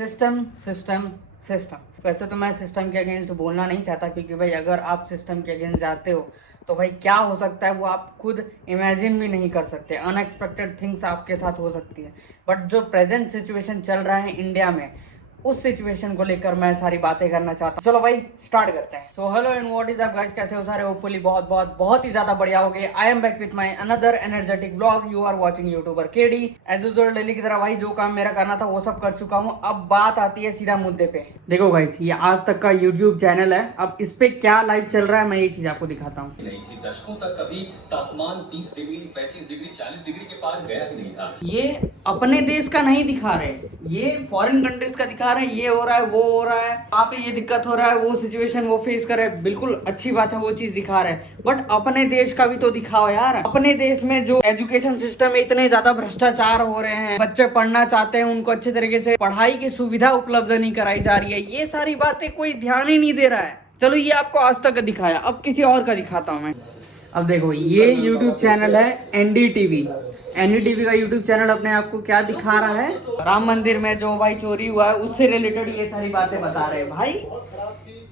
System system system. वैसे तो मैं सिस्टम के अगेंस्ट बोलना नहीं चाहता, क्योंकि भाई अगर आप सिस्टम के अगेंस्ट जाते हो तो भाई क्या हो सकता है वो आप खुद इमेजिन भी नहीं कर सकते। अनएक्सपेक्टेड थिंग्स आपके साथ हो सकती है। बट जो प्रेजेंट सिचुएशन चल रहा है इंडिया में, उस सिचुएशन को लेकर मैं सारी बातें करना चाहता हूँ। चलो भाई स्टार्ट करते हैं। So hello and what is up guys, कैसे हो सारे? होपफुली बहुत बहुत बहुत ही ज्यादा बढ़िया हो गए। I am back with my another energetic vlog. You are watching YouTuber KD. As usual daily की तरह भाई जो काम मेरा करना था वो सब कर चुका हूँ। अब बात आती है सीधा मुद्दे पे। देखो गाइस, ये आज तक का यूट्यूब चैनल है। अब इस पे क्या लाइव चल रहा है मैं ये चीज आपको दिखाता हूँ। नहीं थी, दशकों तक कभी तापमान 30 डिग्री 35 डिग्री 40 डिग्री के पार गया ही नहीं था। ये अपने देश का नहीं दिखा रहे, ये फॉरेन कंट्रीज का दिखा रहे हैं। ये हो रहा है, वो हो रहा है, वहाँ पे ये दिक्कत हो रहा है, वो सिचुएशन वो फेस कर रहे हैं। बिल्कुल अच्छी बात है, वो चीज दिखा रहे हैं, बट अपने देश का भी तो दिखाओ यार। अपने देश में जो एजुकेशन सिस्टम में इतने ज्यादा भ्रष्टाचार हो रहे हैं, बच्चे पढ़ना चाहते हैं, उनको अच्छे तरीके से पढ़ाई की सुविधा उपलब्ध नहीं कराई जा रही है, ये सारी बातें कोई ध्यान ही नहीं दे रहा है। चलो ये आपको आज तक दिखाया, अब किसी और का दिखाता हूँ मैं। अब देखो, ये यूट्यूब चैनल है एनडीटीवी। एनडीटीवी का यूट्यूब चैनल अपने आप को क्या दिखा रहा है? राम मंदिर में जो भाई चोरी हुआ है उससे रिलेटेड ये सारी बातें बता रहे हैं। भाई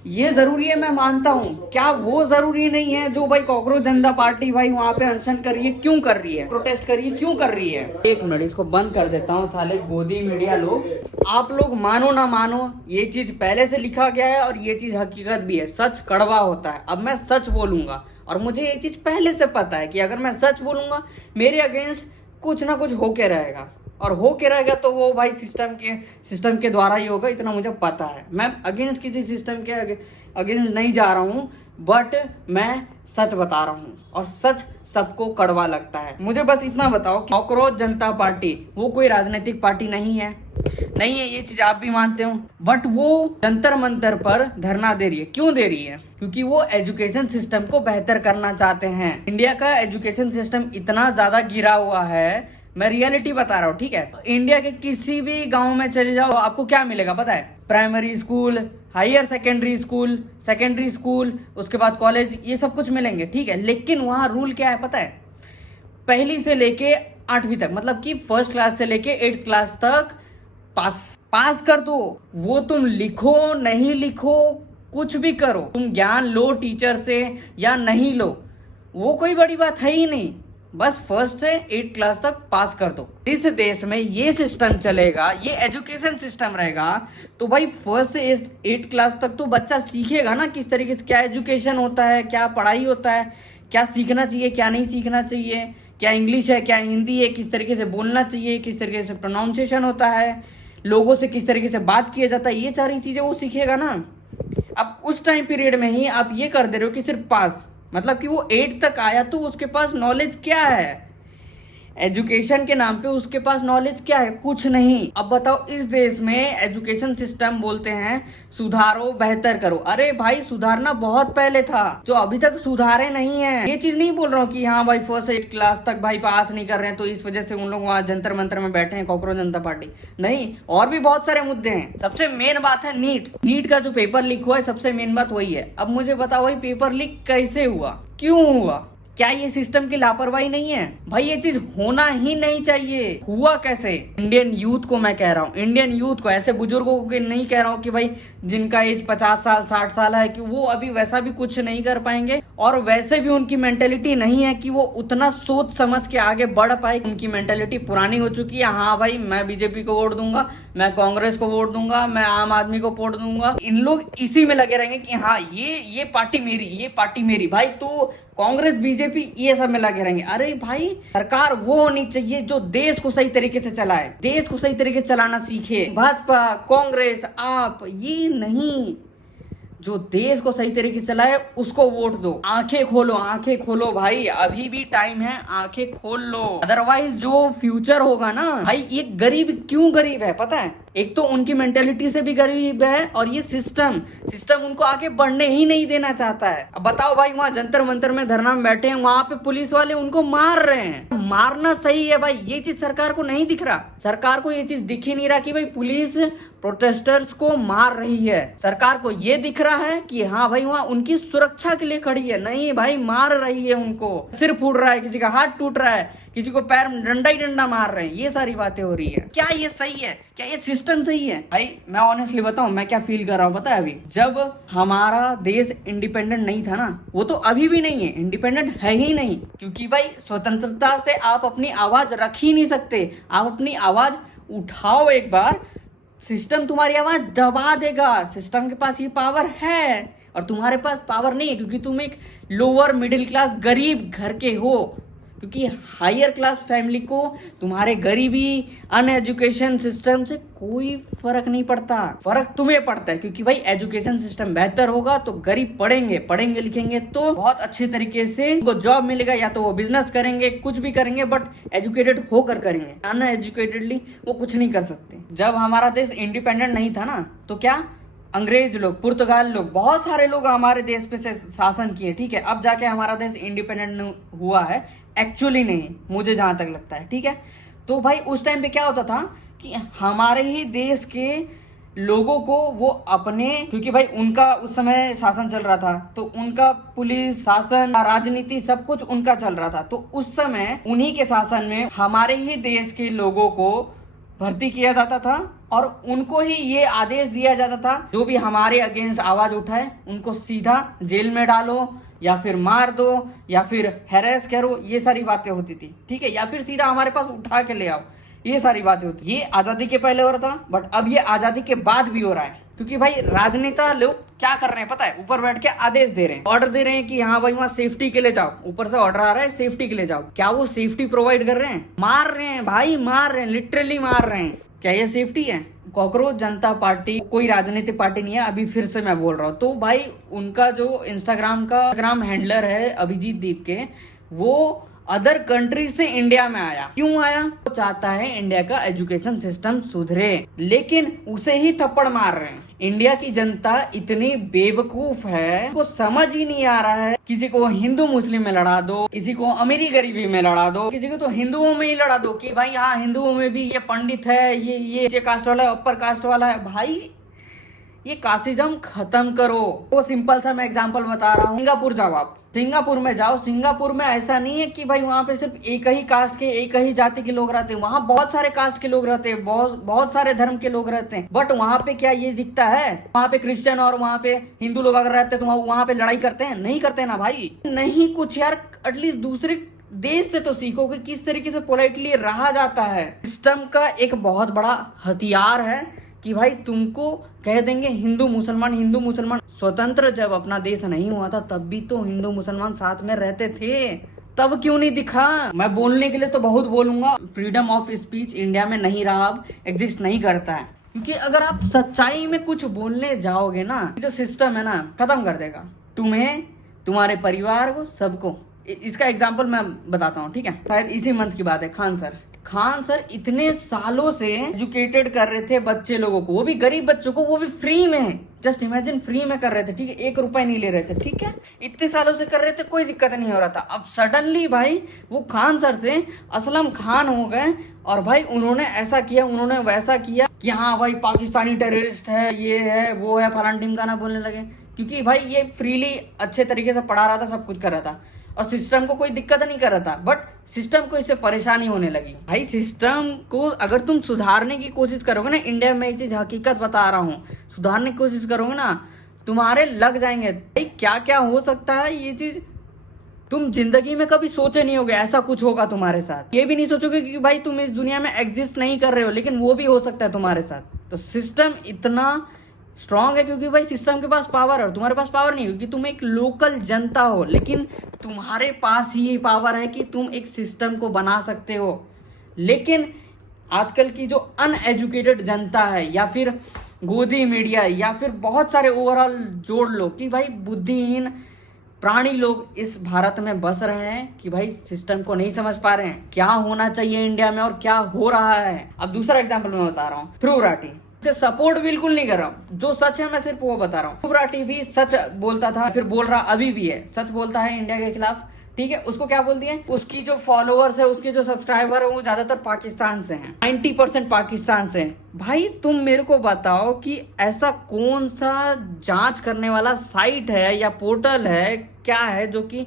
ये जरूरी है, मैं मानता हूँ। क्या वो जरूरी नहीं है जो भाई कॉकरोच जनता पार्टी भाई वहाँ पे अनशन कर रही है? क्यों कर रही है? प्रोटेस्ट कर रही है, क्यों कर रही है? एक मिनट, इसको बंद कर देता हूँ। साले गोदी मीडिया लोग, आप लोग मानो ना मानो, ये चीज पहले से लिखा गया है और ये चीज हकीकत भी है। सच कड़वा होता है। अब मैं सच बोलूंगा और मुझे ये चीज पहले से पता है कि अगर मैं सच बोलूंगा मेरे अगेंस्ट कुछ ना कुछ होके रहेगा, और होके रहेगा तो वो भाई सिस्टम के द्वारा ही होगा, इतना मुझे पता है। मैं अगेंस्ट किसी सिस्टम के अगेंस्ट नहीं जा रहा हूँ, बट मैं सच बता रहा हूँ और सच सबको कड़वा लगता है। मुझे बस इतना बताओ, कॉकरोच जनता पार्टी वो कोई राजनीतिक पार्टी नहीं है? नहीं है, ये चीज आप भी मानते हो, बट वो जंतर मंतर पर धरना दे रही है। क्यों दे रही है? क्योंकि वो एजुकेशन सिस्टम को बेहतर करना चाहते हैं। इंडिया का एजुकेशन सिस्टम इतना ज्यादा गिरा हुआ है, मैं रियलिटी बता रहा हूँ, ठीक है? इंडिया के किसी भी गांव में चले जाओ, आपको क्या मिलेगा पता है? Primary school, higher secondary school, उसके बाद कॉलेज, ये सब कुछ मिलेंगे, ठीक है? लेकिन वहाँ रूल क्या है पता है? पहली से लेके 8वीं तक, मतलब कि फर्स्ट क्लास से लेके 8th क्लास तक पास कर दो। वो तुम लिखो नहीं लिखो, कुछ भी करो, तुम ज्ञान लो टीचर से या नहीं लो, वो कोई बड़ी बात है ही नहीं। बस फर्स्ट से 8th क्लास तक पास कर दो। इस देश में ये सिस्टम चलेगा, ये एजुकेशन सिस्टम रहेगा, तो भाई फर्स्ट से 8th क्लास तक तो बच्चा सीखेगा ना किस तरीके से क्या एजुकेशन होता है, क्या पढ़ाई होता है, क्या सीखना चाहिए, क्या नहीं सीखना चाहिए, क्या इंग्लिश है, क्या हिंदी है, किस तरीके से बोलना चाहिए, किस तरीके से प्रोनाउंसिएशन होता है, लोगों से किस तरीके से बात किया जाता है, ये सारी चीजें वो सीखेगा ना। अब उस टाइम पीरियड में ही आप ये कर दे रहे हो कि सिर्फ पास, मतलब कि वो 8 तक आया तो उसके पास नॉलेज क्या है? एजुकेशन के नाम पे उसके पास नॉलेज क्या है? कुछ नहीं। अब बताओ, इस देश में एजुकेशन सिस्टम बोलते हैं सुधारो बेहतर करो। अरे भाई सुधारना बहुत पहले था, जो अभी तक सुधारे नहीं है। ये चीज नहीं बोल रहा हूँ कि हाँ भाई फर्स्ट 8 क्लास तक भाई पास नहीं कर रहे हैं तो इस वजह से उन लोग वहाँ जंतर मंतर में बैठे हैं कॉकरोच जनता पार्टी। नहीं, और भी बहुत सारे मुद्दे हैं। सबसे मेन बात है नीट का जो पेपर लीक हुआ है, सबसे मेन बात वही है। अब मुझे बताओ भाई पेपर लीक कैसे हुआ, क्यों हुआ? क्या ये सिस्टम की लापरवाही नहीं है? भाई ये चीज होना ही नहीं चाहिए। हुआ कैसे? इंडियन यूथ को मैं कह रहा हूँ, इंडियन यूथ को, ऐसे बुजुर्गों को नहीं कह रहा हूँ कि भाई जिनका एज 50 साल 60 साल है कि वो अभी वैसा भी कुछ नहीं कर पाएंगे, और वैसे भी उनकी मेंटेलिटी नहीं है कि वो उतना सोच समझ के आगे बढ़ पाए। उनकी मेंटेलिटी पुरानी हो चुकी है। हाँ भाई मैं बीजेपी को वोट दूंगा, मैं कांग्रेस को वोट दूंगा, मैं आम आदमी को वोट दूंगा। इन लोग इसी में लगे रहेंगे कि हाँ ये पार्टी मेरी, ये पार्टी मेरी। भाई तो कांग्रेस बीजेपी ये सब में लगे रहेंगे। अरे भाई सरकार वो होनी चाहिए जो देश को सही तरीके से चलाए, देश को सही तरीके से चलाना सीखे। भाजपा, कांग्रेस, आप, ये नहीं। जो देश को सही तरीके से चलाए उसको वोट दो। आंखें खोलो भाई, अभी भी टाइम है, आंखें खोल लो। अदरवाइज जो फ्यूचर होगा ना भाई, ये गरीब क्यों गरीब है पता है? एक तो उनकी मेंटेलिटी से भी गरीब है, और ये सिस्टम उनको आगे बढ़ने ही नहीं देना चाहता है। अब बताओ भाई, वहाँ जंतर मंतर में धरना में बैठे हैं, वहाँ पे पुलिस वाले उनको मार रहे हैं। मारना सही है भाई, ये चीज सरकार को नहीं दिख रहा। सरकार को ये चीज दिख ही नहीं रहा कि भाई पुलिस प्रोटेस्टर्स को मार रही है। सरकार को ये दिख रहा है कि हाँ भाई वहाँ उनकी सुरक्षा के लिए खड़ी है। नहीं भाई, मार रही है उनको। सिर फूट रहा है, किसी का हाथ टूट रहा है, किसी को पैर में डंडा ही डंडा मार रहे हैं, ये सारी बातें हो रही है। क्या ये सही है? क्या ये सिस्टम सही है? भाई मैं ऑनेस्टली बताऊं, मैं क्या फील कर रहा हूँ पता है? अभी जब हमारा देश इंडिपेंडेंट नहीं था ना, वो तो अभी भी नहीं है, इंडिपेंडेंट है ही नहीं, क्योंकि भाई स्वतंत्रता से आप अपनी आवाज रख ही नहीं सकते। आप अपनी आवाज उठाओ एक बार, सिस्टम तुम्हारी आवाज दबा देगा। सिस्टम के पास ये पावर है और तुम्हारे पास पावर नहीं है, क्योंकि तुम एक लोअर मिडिल क्लास गरीब घर के हो। क्योंकि हायर क्लास फैमिली को तुम्हारे गरीबी, अनएजुकेशन सिस्टम से कोई फर्क नहीं पड़ता। फर्क तुम्हें पड़ता है, क्योंकि भाई एजुकेशन सिस्टम बेहतर होगा तो गरीब पढ़ेंगे लिखेंगे तो बहुत अच्छे तरीके से उनको जॉब मिलेगा, या तो वो बिजनेस करेंगे, कुछ भी करेंगे, बट एजुकेटेड होकर करेंगे। अनएजुकेटेडली वो कुछ नहीं कर सकते। जब हमारा देश इंडिपेंडेंट नहीं था ना, तो क्या अंग्रेज लोग, पुर्तगाल लोग, बहुत सारे लोग हमारे देश पे से शासन किए, ठीक है। अब जाके हमारा देश इंडिपेंडेंट हुआ है, एक्चुअली नहीं, मुझे जहां तक लगता है, ठीक है। तो भाई उस टाइम पे क्या होता था कि हमारे ही देश के लोगों को वो अपने, क्योंकि भाई उनका उस समय शासन चल रहा था, तो उनका पुलिस शासन, राजनीति, सब कुछ उनका चल रहा था। तो उस समय उन्हीं के शासन में हमारे ही देश के लोगों को भर्ती किया जाता था और उनको ही ये आदेश दिया जाता था, जो भी हमारे अगेंस्ट आवाज उठाए उनको सीधा जेल में डालो, या फिर मार दो, या फिर हैरेस करो। ये सारी बातें होती थी, ठीक है। या फिर सीधा हमारे पास उठा के ले आओ, ये सारी बातें होती। ये आजादी के पहले हो रहा था, बट अब ये आजादी के बाद भी हो रहा है। क्योंकि भाई राजनेता लोग क्या कर रहे हैं पता है? ऊपर बैठ के आदेश दे रहे हैं, ऑर्डर दे रहे हैं कि हाँ भाई वहां सेफ्टी के लिए जाओ। ऊपर से ऑर्डर आ रहा है सेफ्टी के लिए जाओ। क्या वो सेफ्टी प्रोवाइड कर रहे हैं? मार रहे हैं भाई, मार रहे हैं, लिटरली मार रहे हैं। क्या ये सेफ्टी है? कॉकरोच जनता पार्टी कोई राजनीतिक पार्टी नहीं है, अभी फिर से मैं बोल रहा हूँ। तो भाई उनका जो इंस्टाग्राम हैंडलर है अभिजीत दीप के, वो अदर कंट्री से इंडिया में आया। क्यों आया? वो चाहता है इंडिया का एजुकेशन सिस्टम सुधरे, लेकिन उसे ही थप्पड़ मार रहे हैं। इंडिया की जनता इतनी बेवकूफ है, को समझ ही नहीं आ रहा है। किसी को हिंदू मुस्लिम में लड़ा दो, किसी को अमीरी गरीबी में लड़ा दो, किसी को तो हिंदुओं में ही लड़ा दो कि भाई हाँ हिंदुओं में भी ये पंडित है, ये कास्ट वाला है, अपर कास्ट वाला है। भाई ये कास्टिज्म खत्म करो। वो सिंपल सा मैं एग्जांपल बता रहा हूँ। सिंगापुर जाओ, आप सिंगापुर में जाओ। सिंगापुर में ऐसा नहीं है कि भाई वहां पे सिर्फ एक ही कास्ट के, एक ही जाति के लोग रहते हैं। वहां बहुत सारे कास्ट के लोग रहते हैं, बहुत सारे धर्म के लोग रहते हैं। बट वहां पे क्या ये दिखता है? वहां पे क्रिश्चियन और वहां पे हिंदू लोग अगर रहते हैं तो वहां पे लड़ाई करते हैं? नहीं करते ना भाई। नहीं कुछ यार, एटलीस्ट दूसरे देश से तो सीखो कि किस तरीके से पोलाइटली रहा जाता है। सिस्टम का एक बहुत बड़ा हथियार है कि भाई तुमको कह देंगे हिंदू मुसलमान। स्वतंत्र जब अपना देश नहीं हुआ था तब भी तो हिंदू मुसलमान साथ में रहते थे, तब क्यों नहीं दिखा? मैं बोलने के लिए तो बहुत बोलूंगा। फ्रीडम ऑफ स्पीच इंडिया में नहीं रहा, अब एग्जिस्ट नहीं करता है। क्योंकि अगर आप सच्चाई में कुछ बोलने जाओगे ना, जो सिस्टम है ना खत्म कर देगा तुम्हें, तुम्हारे परिवार को, सबको। इसका एग्जाम्पल मैं बताता हूँ, ठीक है। शायद इसी मंथ की बात है। खान सर इतने सालों से एजुकेटेड कर रहे थे बच्चे लोगों को, वो भी गरीब बच्चों को, वो भी फ्री में। जस्ट इमेजिन, फ्री में कर रहे थे, ठीक है। 1 रुपए नहीं ले रहे थे, ठीक है। इतने सालों से कर रहे थे, कोई दिक्कत नहीं हो रहा था। अब सडनली भाई वो खान सर से असलम खान हो गए और भाई उन्होंने ऐसा किया, उन्होंने वैसा किया कि हाँ भाई पाकिस्तानी टेररिस्ट है, ये है, वो है, फलान ढिमकाना बोलने लगे। क्योंकि भाई ये फ्रीली अच्छे तरीके से पढ़ा रहा था, सब कुछ कर रहा था और सिस्टम को कोई दिक्कत नहीं कर रहा था। बट सिस्टम को इससे परेशानी होने लगी। भाई सिस्टम को अगर तुम सुधारने की कोशिश करोगे ना, इंडिया में एक चीज हकीकत बता रहा हूँ, सुधारने की कोशिश करोगे ना, तुम्हारे लग जाएंगे। भाई क्या क्या हो सकता है, ये चीज तुम जिंदगी में कभी सोचे नहीं होगे ऐसा कुछ होगा तुम्हारे साथ। ये भी नहीं सोचोगे कि भाई तुम इस दुनिया में एग्जिस्ट नहीं कर रहे हो, लेकिन वो भी हो सकता है तुम्हारे साथ। तो सिस्टम इतना स्ट्रांग है क्योंकि भाई सिस्टम के पास पावर है और तुम्हारे पास पावर नहीं है, क्योंकि तुम एक लोकल जनता हो। लेकिन तुम्हारे पास ही पावर है कि तुम एक सिस्टम को बना सकते हो। लेकिन आजकल की जो अनएजुकेटेड जनता है, या फिर गोदी मीडिया, या फिर बहुत सारे ओवरऑल जोड़ लो कि भाई बुद्धिहीन प्राणी लोग इस भारत में बस रहे हैं कि भाई सिस्टम को नहीं समझ पा रहे हैं क्या होना चाहिए इंडिया में और क्या हो रहा है। अब दूसरा एग्जाम्पल मैं बता रहा हूँ, ध्रुव राठी के सपोर्ट बिल्कुल नहीं कर रहा हूँ, जो सच है मैं सिर्फ वो बता रहा हूँ। ध्रुव राठी भी सच बोलता था, फिर बोल रहा अभी भी है, सच बोलता है इंडिया के खिलाफ, ठीक है। उसको क्या बोल दिए, उसकी जो फॉलोअर्स है, उसके जो सब्सक्राइबर है वो ज्यादातर पाकिस्तान से हैं, 90% पाकिस्तान से हैं। भाई तुम मेरे को बताओ कि ऐसा कौन सा जांच करने वाला साइट है या पोर्टल है, क्या है जो कि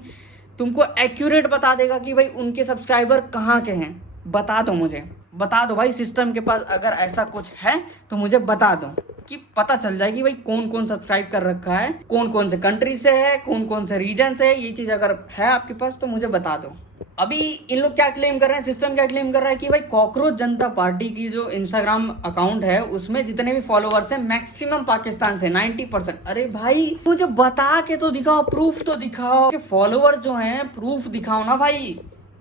तुमको एक्यूरेट बता देगा कि भाई उनके सब्सक्राइबर कहाँ के हैं। बता दो मुझे, बता दो भाई, सिस्टम के पास अगर ऐसा कुछ है तो मुझे बता दो कि पता चल जाए कि भाई कौन कौन सब्सक्राइब कर रखा है, कौन कौन से कंट्री से है, कौन कौन से रीजन से है। ये चीज अगर है आपके पास तो मुझे बता दो। अभी इन लोग क्या क्लेम कर रहे हैं, सिस्टम क्या क्लेम कर रहा है कि भाई कॉकरोच जनता पार्टी की जो इंस्टाग्राम अकाउंट है उसमें जितने भी फॉलोअर्स हैं मैक्सिमम पाकिस्तान से 90%। अरे भाई मुझे बता के तो दिखाओ, प्रूफ तो दिखाओ कि फॉलोअर जो हैं, प्रूफ दिखाओ ना भाई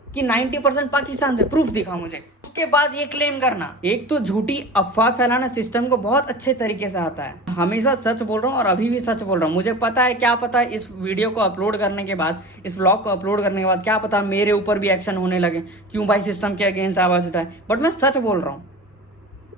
कि 90% पाकिस्तान से, प्रूफ दिखाओ मुझे। उसके बाद ये क्लेम करना, एक तो झूठी अफवाह फैलाना सिस्टम को बहुत अच्छे तरीके से आता है। हमेशा सच बोल रहा हूँ और अभी भी सच बोल रहा हूँ। मुझे पता है, क्या पता इस वीडियो को अपलोड करने के बाद, इस व्लॉग को अपलोड करने के बाद क्या पता मेरे ऊपर भी एक्शन होने लगे, क्यों भाई सिस्टम के अगेंस्ट आवाज उठाए, बट मैं सच बोल रहा हूँ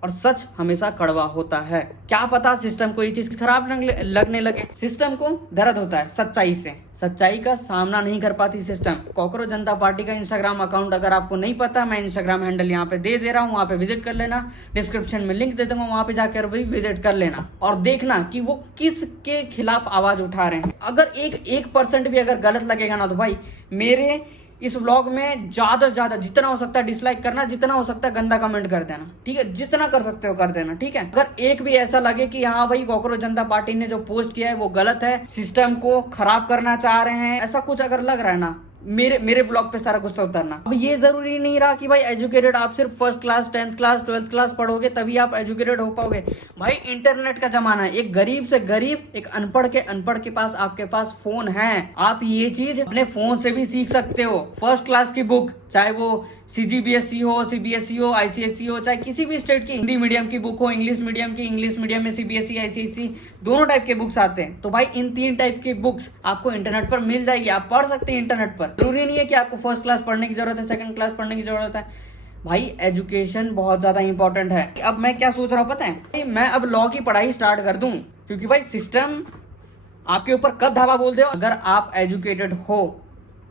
और सच हमेशा कड़वा होता है। क्या पता सिस्टम को ये चीज खराब लगने लगे। सिस्टम को दर्द होता है सच्चाई से, सच्चाई का सामना नहीं कर पाती सिस्टम। कॉकरोच जनता पार्टी का इंस्टाग्राम अकाउंट अगर आपको नहीं पता, मैं इंस्टाग्राम हैंडल यहाँ पे दे रहा हूँ, वहाँ पे विजिट कर लेना। डिस्क्रिप्शन में लिंक दे दूंगा, वहाँ पे जाकर भी विजिट कर लेना और देखना कि वो किसके खिलाफ आवाज उठा रहे हैं। अगर 1% भी अगर गलत लगेगा ना तो भाई मेरे इस व्लॉग में ज्यादा से ज्यादा जितना हो सकता है डिसलाइक करना, जितना हो सकता है गंदा कमेंट कर देना, ठीक है, जितना कर सकते हो कर देना, ठीक है। अगर एक भी ऐसा लगे कि हाँ भाई कॉकरोच जनता पार्टी ने जो पोस्ट किया है वो गलत है, सिस्टम को खराब करना चाह रहे हैं, ऐसा कुछ अगर लग रहा है ना, मेरे ब्लॉग पे सारा गुस्सा उतरना। अब ये जरूरी नहीं रहा कि भाई एजुकेटेड आप सिर्फ 1st class 10th class 12th class पढ़ोगे तभी आप एजुकेटेड हो पाओगे। भाई इंटरनेट का जमाना है, एक गरीब से गरीब, एक अनपढ़ के पास आपके पास फोन है, आप ये चीज अपने फोन से भी सीख सकते हो। 1st क्लास की बुक, चाहे वो CGBSE हो, CBSE हो, ICSE हो, चाहे किसी भी स्टेट की हिंदी मीडियम की बुक हो, इंग्लिश मीडियम की, इंग्लिश मीडियम में CBSE ICSE दोनों टाइप के बुक्स आते हैं। तो भाई इन 3 टाइप की बुक्स आपको इंटरनेट पर मिल जाएगी, आप पढ़ सकते हैं इंटरनेट पर। जरूरी नहीं है कि आपको 1st क्लास पढ़ने की जरूरत है, 2nd क्लास पढ़ने की जरूरत है। भाई एजुकेशन बहुत ज्यादा इंपॉर्टेंट है। अब मैं क्या सोच रहा हूँ पता है, मैं अब लॉ की पढ़ाई स्टार्ट कर दूं, क्योंकि भाई सिस्टम आपके ऊपर कब धावा बोल दे। अगर आप एजुकेटेड हो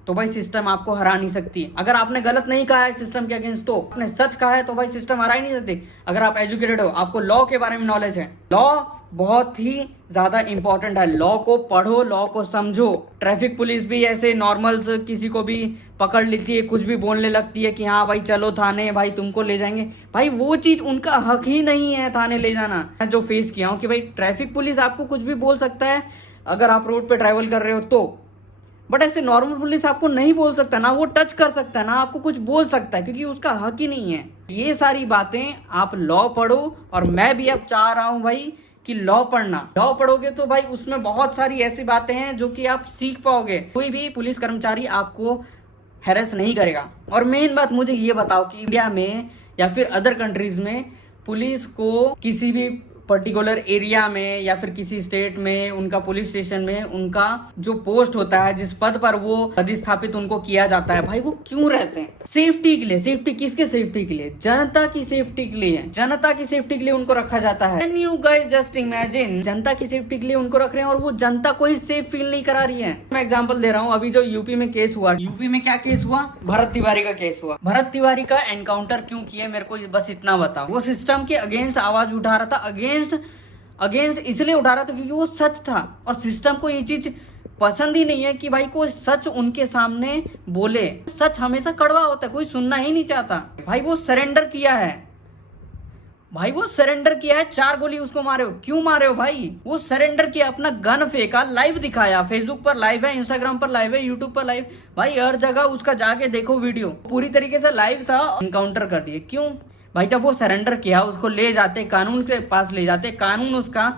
तो भाई सिस्टम आपको हरा नहीं सकती। अगर आपने गलत नहीं कहा है सिस्टम के अगेंस्ट तो आपने सच कहा है तो भाई सिस्टम हरा ही नहीं सकती। अगर आप एजुकेटेड हो, आपको लॉ के बारे में नॉलेज है, लॉ बहुत ही ज्यादा इंपॉर्टेंट है। लॉ को पढ़ो, लॉ को समझो। ट्रैफिक पुलिस भी ऐसे नॉर्मल किसी को भी पकड़ लेती है, कुछ भी बोलने लगती है कि हाँ भाई चलो थाने, भाई तुमको ले जाएंगे। भाई वो चीज उनका हक ही नहीं है थाने ले जाना। मैं जो फेस किया हूँ कि भाई ट्रैफिक पुलिस आपको कुछ भी बोल सकता है अगर आप रोड पे ट्रैवल कर रहे हो तो, बट ऐसे नॉर्मल पुलिस आपको नहीं बोल सकता, ना वो टच कर सकता है, ना आपको कुछ बोल सकता है, क्योंकि उसका हक ही नहीं है। ये सारी बातें आप लॉ पढ़ो, और मैं भी अब चाह रहा हूं भाई कि लॉ पढ़ना। लॉ पढ़ोगे तो भाई उसमें बहुत सारी ऐसी बातें हैं जो कि आप सीख पाओगे। कोई भी पुलिस कर्मचारी आपको हैरेस नहीं करेगा। और मेन बात मुझे ये बताओ कि इंडिया में या फिर अदर कंट्रीज में पुलिस को किसी भी पर्टिकुलर एरिया में या फिर किसी स्टेट में उनका पुलिस स्टेशन में उनका जो पोस्ट होता है, जिस पद पर वो अधिस्थापित उनको किया जाता है, भाई वो क्यों रहते हैं? सेफ्टी के लिए। सेफ्टी किसके सेफ्टी के लिए? जनता की सेफ्टी के लिए। जनता की सेफ्टी के लिए उनको रखा जाता है। Can you guys just imagine, जनता की सेफ्टी के लिए उनको रख रहे हैं और वो जनता को ही सेफ फील नहीं करा रही है। मैं एग्जाम्पल दे रहा हूँ, अभी जो यूपी में केस हुआ, यूपी में क्या केस हुआ? भरत तिवारी का केस हुआ। भरत तिवारी का एनकाउंटर क्यों किया, मेरे को बस इतना बताओ। वो सिस्टम के अगेंस्ट आवाज उठा रहा था, अगेंस्ट इसलिए उठा रहा था क्योंकि वो सच था। और सिस्टम को ये चीज पसंद ही नहीं है कि भाई कोई सच उनके सामने बोले। सच हमेशा कड़वा होता है, कोई सुनना ही नहीं चाहता। भाई वो सरेंडर किया है, भाई वो सरेंडर किया है। 4 गोली उसको मारे हो, क्यों मारे हो भाई? वो सरेंडर किया, अपना गन फेंका, लाइव दिखाया, फेसबुक पर लाइव है, इंस्टाग्राम पर लाइव है, यूट्यूब पर लाइव, भाई हर जगह उसका जाके देखो वीडियो, पूरी तरीके से लाइव था। एनकाउंटर कर दिए, क्यों भाई? जब वो सरेंडर किया उसको ले जाते, कानून के पास ले जाते, कानून उसका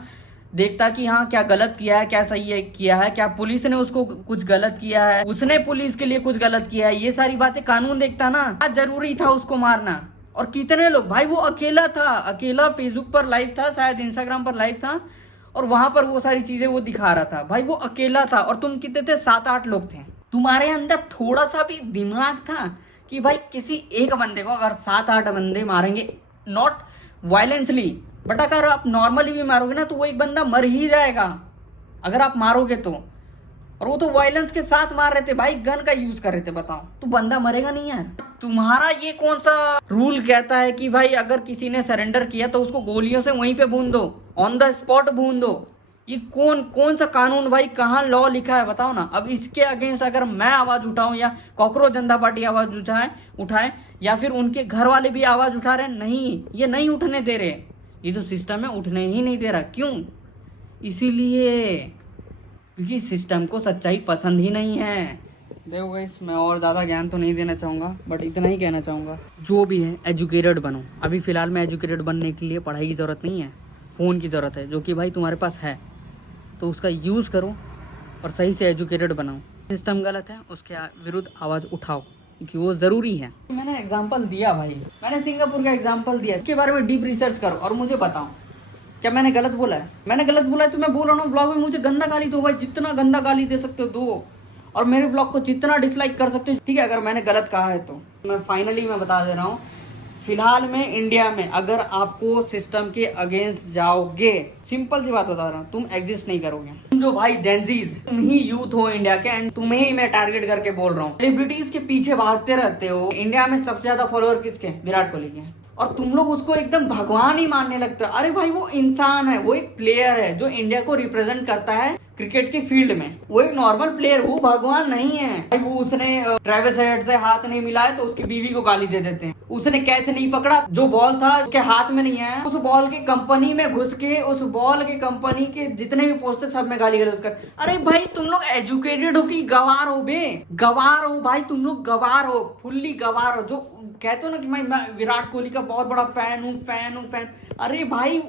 देखता कि हाँ क्या गलत किया है, क्या सही है किया है, क्या पुलिस ने उसको कुछ गलत किया है, उसने पुलिस के लिए कुछ गलत किया है, ये सारी बातें कानून देखता ना। क्या जरूरी था उसको मारना? और कितने लोग, भाई वो अकेला था, अकेला फेसबुक पर लाइव था, शायद इंस्टाग्राम पर लाइव था, और वहां पर वो सारी चीजें वो दिखा रहा था। भाई वो अकेला था और तुम कितने थे? 7-8 लोग थे। तुम्हारे अंदर थोड़ा सा भी दिमाग था कि भाई किसी एक बंदे को अगर 7-8 बंदे मारेंगे, नॉट वायलेंसली, बट अगर आप नॉर्मली भी मारोगे ना तो वो एक बंदा मर ही जाएगा अगर आप मारोगे तो। और वो तो वायलेंस के साथ मार रहे थे भाई, गन का यूज कर रहे थे, बताओ तो बंदा मरेगा नहीं यार? तुम्हारा ये कौन सा रूल कहता है कि भाई अगर किसी ने सरेंडर किया तो उसको गोलियों से वहीं पे भून दो, ऑन द स्पॉट भून दो? ये कौन सा कानून भाई, कहाँ लॉ लिखा है बताओ ना। अब इसके अगेंस्ट अगर मैं आवाज उठाऊं या कॉकरोच जनता पार्टी आवाज उठाए या फिर उनके घर वाले भी आवाज उठा रहे, नहीं, ये नहीं उठने दे रहे। ये जो सिस्टम है उठने ही नहीं दे रहा। क्यों? इसीलिए क्योंकि सिस्टम को सच्चाई पसंद ही नहीं है। देखो गाइस, मैं और ज़्यादा ज्ञान तो नहीं देना चाहूँगा, बट इतना ही कहना चाहूँगा, जो भी है एजुकेटेड बनो। अभी फ़िलहाल में एजुकेटेड बनने के लिए पढ़ाई की ज़रूरत नहीं है, फ़ोन की ज़रूरत है, जो कि भाई तुम्हारे पास है, तो उसका यूज़ करो और सही से एजुकेटेड बनाओ। सिस्टम गलत है, उसके विरुद्ध आवाज़ उठाओ, क्योंकि वो ज़रूरी है। मैंने एग्जाम्पल दिया भाई, मैंने सिंगापुर का एग्जाम्पल दिया, इसके बारे में डीप रिसर्च करो और मुझे बताओ क्या मैंने गलत बोला है। मैंने गलत बोला है तो मैं बोल रहा हूँ ब्लॉग में मुझे गंदा गाली दो भाई, जितना गंदा गाली दे सकते हो दो, और मेरे ब्लॉग को जितना डिसलाइक कर सकते हो, ठीक है, अगर मैंने गलत कहा है तो। मैं फाइनली मैं बता दे रहा हूँ, फिलहाल में इंडिया में अगर आपको सिस्टम के अगेंस्ट जाओगे, सिंपल सी बात बता रहा हूँ, तुम एग्जिस्ट नहीं करोगे। तुम जो भाई जेनजीज, तुम ही यूथ हो इंडिया के, एंड तुम्हें ही मैं टारगेट करके बोल रहा हूँ। सेलिब्रिटीज के पीछे भागते रहते हो। इंडिया में सबसे ज्यादा फॉलोअर किसके? विराट कोहली के, और तुम लोग उसको एकदम भगवान ही मानने लगते हो। अरे भाई वो इंसान है, वो एक प्लेयर है जो इंडिया को रिप्रेजेंट करता है क्रिकेट के फील्ड में। वो एक नॉर्मल प्लेयर, वो भगवान नहीं है भाई। वो उसने ट्रेविस हेड से हाथ नहीं मिलाया तो उसकी बीवी को गाली दे देते हैं। उसने कैच नहीं पकड़ा, जो बॉल था उसके हाथ में नहीं आया, उस बॉल के कंपनी में घुस के उस बॉल के कंपनी के जितने भी पोस्टर सब में गाली गलौज कर। अरे भाई तुम लोग एजुकेटेड हो कि गवार हो बे? गवार हो भाई, तुम लोग गवार हो, फुल्ली गवार हो। जो कहते हो ना कि भाई मैं विराट कोहली का बहुत बड़ा फैन हूँ। अरे भाई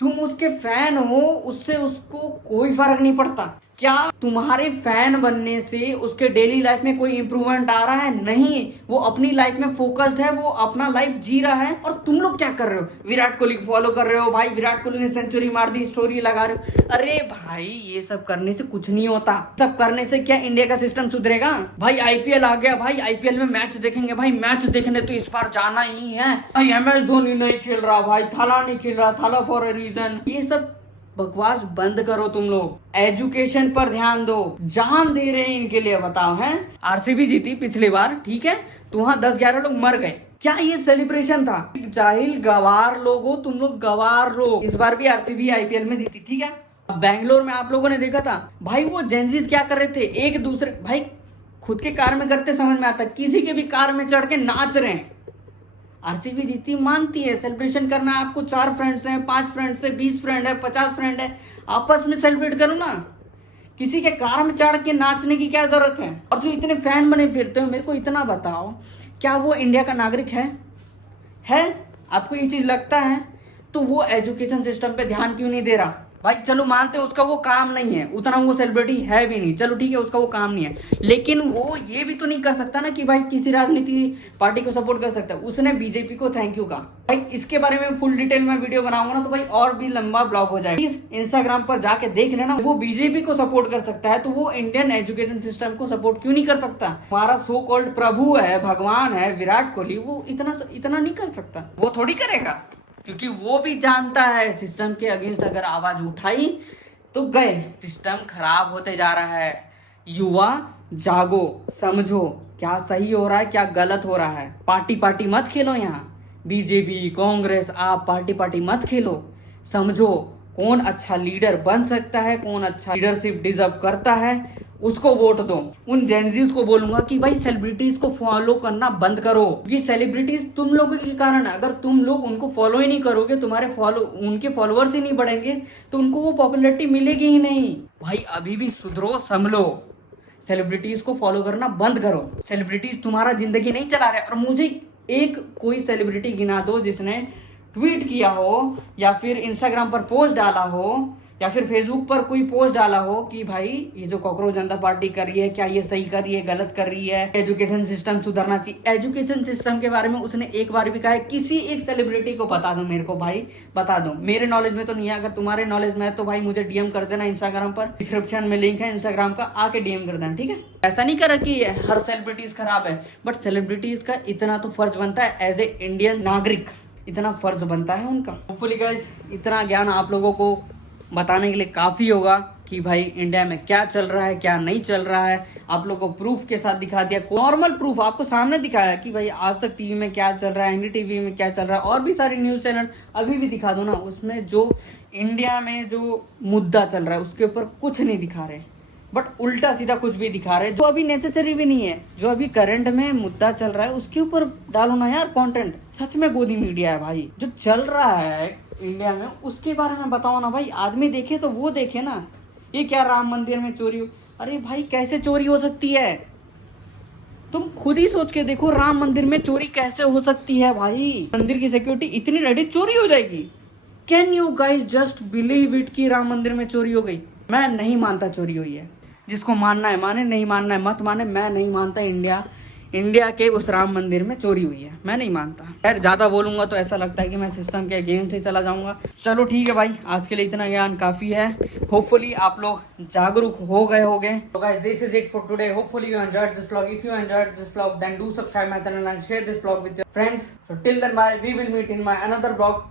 तुम उसके फैन हो, उससे उसको कोई फर्क नहीं पड़ता। क्या तुम्हारे फैन बनने से उसके डेली लाइफ में कोई इंप्रूवमेंट आ रहा है? नहीं, वो अपनी लाइफ में फोकस्ड है, वो अपना लाइफ जी रहा है। और तुम लोग क्या कर रहे हो? विराट कोहली को फॉलो कर रहे हो भाई, विराट कोहली ने सेंचुरी मार दी, स्टोरी लगा रहे हो। अरे भाई ये सब करने से कुछ नहीं होता। सब करने से क्या इंडिया का सिस्टम सुधरेगा? भाई आईपीएल आ गया, भाई आईपीएल में मैच देखेंगे। भाई मैच देखने तो इस बार जाना ही है। भाई MS धोनी नहीं खेल रहा, भाई थाला नहीं खेल रहा, थाला फॉर अ रीजन। ये सब बकवास बंद करो तुम लोग, एजुकेशन पर ध्यान दो। जान दे रहे हैं इनके लिए, बताओ हैं। आरसीबी जीती पिछली बार, ठीक है, तो वहां 10-11 लोग मर गए। क्या ये सेलिब्रेशन था? जाहिल गवार लोग हो तुम लोग, गवार लोग। इस बार भी आरसीबी आईपीएल में जीती, ठीक है। बैंगलोर में आप लोगों ने देखा था भाई, वो जेंजीज क्या कर रहे थे, एक दूसरे, भाई खुद के कार में करते समझ में आता, किसी के भी कार में चढ़ के नाच रहे हैं। आरसीबी जीती, मानती है, सेलिब्रेशन करना है आपको। 4 फ्रेंड्स हैं, 5 फ्रेंड्स हैं, 20 फ्रेंड है, 50 फ्रेंड है, आपस में सेलिब्रेट करो ना। किसी के कार में चढ़ के नाचने की क्या जरूरत है? और जो इतने फैन बने फिरते हो, मेरे को इतना बताओ, क्या वो इंडिया का नागरिक है? आपको ये चीज लगता है? तो वो एजुकेशन सिस्टम पे ध्यान क्यों नहीं दे रहा? भाई चलो मानते उसका वो काम नहीं है, उतना वो सेलिब्रिटी है भी नहीं, चलो ठीक है उसका वो काम नहीं है, लेकिन वो ये भी तो नहीं कर सकता ना कि भाई किसी राजनीति पार्टी को सपोर्ट कर सकता है। उसने बीजेपी को थैंक यू कहा। भाई इसके बारे में फुल डिटेल में वीडियो बनाऊंगा ना तो भाई और भी लंबा ब्लॉग हो जाएगा। प्लीज इंस्टाग्राम पर जाके देख लेना। वो बीजेपी को सपोर्ट कर सकता है तो वो इंडियन एजुकेशन सिस्टम को सपोर्ट क्यों नहीं कर सकता? हमारा सो कॉल्ड प्रभु है, भगवान है विराट कोहली, वो इतना नहीं कर सकता? वो थोड़ी करेगा, क्योंकि वो भी जानता है सिस्टम के अगेंस्ट अगर आवाज उठाई तो गए, सिस्टम खराब होते जा रहा है। युवा जागो, समझो क्या सही हो रहा है क्या गलत हो रहा है। पार्टी मत खेलो यहाँ, बीजेपी कांग्रेस आप पार्टी मत खेलो। समझो कौन अच्छा लीडर बन सकता है, कौन अच्छा लीडरशिप डिजर्व करता है, उसको वोट दो। उन जेंजीज को बोलूंगा कि भाई सेलिब्रिटीज को फॉलो करना बंद करो। ये सेलिब्रिटीज तुम लोगों के कारण, अगर तुम लोग उनको फॉलो ही नहीं करोगे, उनके फॉलोअर्स ही नहीं बढ़ेंगे, तो उनको वो पॉपुलैरिटी मिलेगी ही नहीं। भाई अभी भी सुधरो, संभलो, सेलिब्रिटीज को फॉलो करना बंद करो। सेलिब्रिटीज तुम्हारा जिंदगी नहीं चला रहे। और मुझे एक कोई सेलिब्रिटी गिना दो जिसने ट्वीट किया हो या फिर इंस्टाग्राम पर पोस्ट डाला हो या फिर फेसबुक पर कोई पोस्ट डाला हो कि भाई ये जो कॉकरोच जनता पार्टी कर रही है, क्या ये सही कर रही है, गलत कर रही है, एजुकेशन सिस्टम सुधरना चाहिए। एजुकेशन सिस्टम के बारे में उसने एक बार भी कहा है? किसी एक सेलिब्रिटी को बता दो मेरे को, भाई बता दो। मेरे नॉलेज में तो नहीं है, अगर तुम्हारे नॉलेज में है तो भाई मुझे डीएम कर देना इंस्टाग्राम पर, डिस्क्रिप्शन में लिंक है इंस्टाग्राम का, आके डीएम कर देना, ठीक है। ऐसा नहीं करा कि हर सेलिब्रिटीज खराब है, बट सेलिब्रिटीज का इतना तो फर्ज बनता है, एज ए इंडियन नागरिक इतना फर्ज बनता है उनका। होपफुली गाइस इतना ज्ञान आप लोगों को बताने के लिए काफ़ी होगा कि भाई इंडिया में क्या चल रहा है क्या नहीं चल रहा है। आप लोगों को प्रूफ के साथ दिखा दिया, नॉर्मल प्रूफ आपको सामने दिखाया कि भाई आज तक टीवी में क्या चल रहा है, एनडीटीवी में क्या चल रहा है, और भी सारे न्यूज़ चैनल अभी भी दिखा दो ना, उसमें जो इंडिया में जो मुद्दा चल रहा है उसके ऊपर कुछ नहीं दिखा रहे, बट उल्टा सीधा कुछ भी दिखा रहे जो अभी नेसेसरी भी नहीं है। जो अभी करंट में मुद्दा चल रहा है उसके ऊपर डालो ना यार कंटेंट। सच में गोदी मीडिया है भाई। जो चल रहा है इंडिया में उसके बारे में बताओ ना भाई। आदमी देखे तो वो देखे ना। ये क्या राम मंदिर में चोरी हो, अरे भाई कैसे चोरी हो सकती है? तुम खुद ही सोच के देखो, राम मंदिर में चोरी कैसे हो सकती है भाई? मंदिर की सिक्योरिटी इतनी रेडी, चोरी हो जाएगी? Can you guys just believe it कि राम मंदिर में चोरी हो गई? मैं नहीं मानता चोरी हुई है। जिसको मानना है माने, नहीं मानना है मत माने। मैं नहीं मानता इंडिया के उस राम मंदिर में चोरी हुई है। मैं नहीं मानता। यार ज्यादा बोलूंगा तो ऐसा लगता है कि मैं सिस्टम के अगेंस्ट ही चला जाऊंगा। चलो ठीक है भाई, आज के लिए इतना ज्ञान काफी है। होपफुली आप लोग जागरूक हो गए होंगे। So guys, this is it for today. Hopefully you enjoyed this vlog. If you enjoyed this vlog, then do subscribe my channel and share this vlog with your friends. So till then, bye. We will meet in my another vlog.